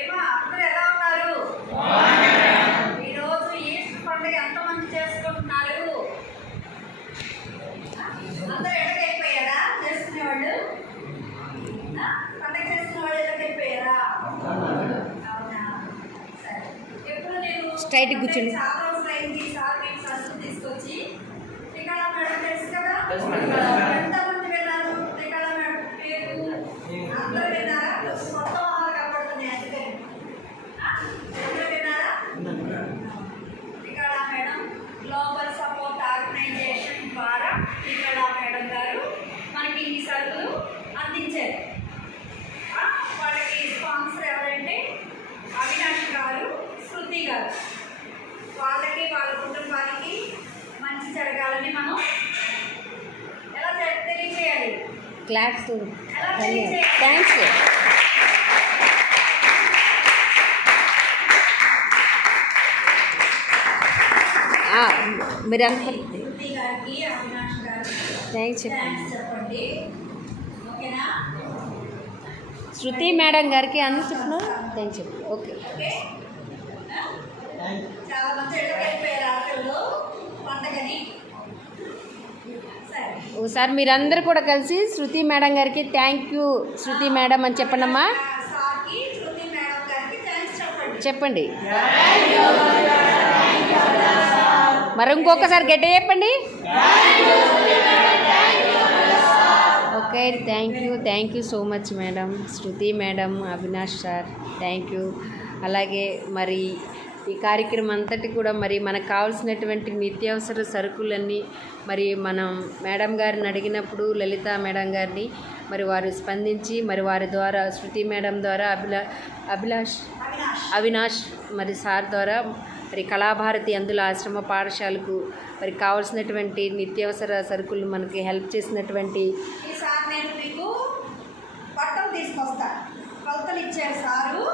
ఏమో అందరూ ఎలా ఉన్నారు? ఈరోజు ఈస్టర్ పండుగ ఎంతమంది చేసుకుంటున్నారు? అందరూ ఎక్కడికెళ్ళిపోయారా చేసుకునేవాళ్ళు? పండుగ చేసుకునేవాళ్ళు ఎక్కడికెళ్ళిపోయారా? అవునా? సరే. ఎప్పుడు నేను స్ట్రైట్ కూర్చోండి. చాలా రోజులు అయింది సార్ మీకు సరుకులు తీసుకొచ్చి శ్రీకళ మేడం తెలుసు కదా? ఎంతమంది విన్నారు శ్రీకళ మేడం పేరు? అందరూ విన్నారా? మొత్తం కనబడుతున్నాయి అందుకే అందరూ విన్నారా? Srikala madam global support organization ద్వారా శ్రీకళ మేడం గారు మనకి ఈ సరుకులు అందించారు. వాళ్ళకి స్పాన్సర్ ఎవరంటే అవినాష్ గారు, శృతి గారు. వాళ్ళకి వాళ్ళ కుటుంబానికి మంచి జరగాలని మనం ఎలా తెలియజేయాలి? క్లాప్స్. ఎలా తెలియజేయాలి? థ్యాంక్స్. మీరు శృతి గారికి, అవినాష్ గారికి థ్యాంక్స్ చెప్పండి. ఓకేనా? శృతి మేడం గారికి అన్ని చెప్పిన థ్యాంక్స్ చెప్పు. ఓకే. చాలా మంది వెళ్ళిపోయారు ఆటల్లో పండగని. సరే, ఒకసారి మీరందరూ కూడా కలిసి శృతి మేడం గారికి థ్యాంక్ యూ శృతి మేడం అని చెప్పండమ్మా. సార్కి శృతి మేడం గారికి థ్యాంక్స్ చెప్పండి. చెప్పండి. మరి ఇంకొకసారి గట్టిగా చెప్పండి. Okay, thank you so much madam, Shruti madam, Avinash sir, thank you. అలాగే మరి ఈ కార్యక్రమం అంతటి కూడా మరి మనకు కావాల్సినటువంటి నిత్యావసర సరుకులన్నీ మరి మనం మేడం గారిని అడిగినప్పుడు లలిత మేడం గారిని మరి వారు స్పందించి మరి వారి ద్వారా శృతి మేడం ద్వారా అవినాష్ మరి సార్ ద్వారా మరి కళాభారతి అందులో ఆశ్రమ పాఠశాలకు మరి కావాల్సినటువంటి నిత్యావసర సరుకులు మనకి హెల్ప్ చేసినటువంటి సార్ నేను మీకు పట్టం తీసుకొస్తా, కొలతలు ఇచ్చారు సారు,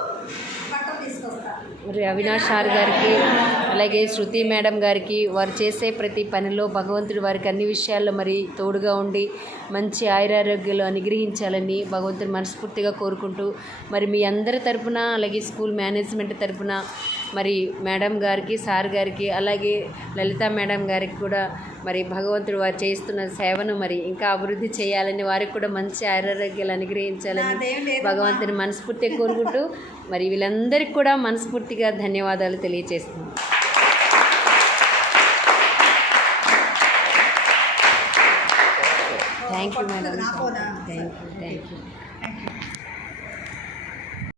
పట్టం తీసుకొస్తా. మరి అవినాష్ సార్ గారికి అలాగే శృతి మేడం గారికి వారు చేసే ప్రతి పనిలో భగవంతుడు వారికి అన్ని విషయాల్లో మరి తోడుగా ఉండి మంచి ఆయురారోగ్యాలు అనుగ్రహించాలని భగవంతుడు మనస్ఫూర్తిగా కోరుకుంటూ మరి మీ అందరి తరపున అలాగే స్కూల్ మేనేజ్మెంట్ తరపున మరి మేడం గారికి, సార్ గారికి, అలాగే లలిత మేడం గారికి కూడా మరి భగవంతుడు వారు చేస్తున్న సేవను మరి ఇంకా అభివృద్ధి చేయాలని వారికి కూడా మంచి ఆరోగ్యాలు అనుగ్రహించాలని భగవంతుని మనస్ఫూర్తిగా కోరుకుంటూ మరి వీళ్ళందరికీ కూడా మనస్ఫూర్తిగా ధన్యవాదాలు తెలియజేస్తున్నాను. Thank you madam. Thank you.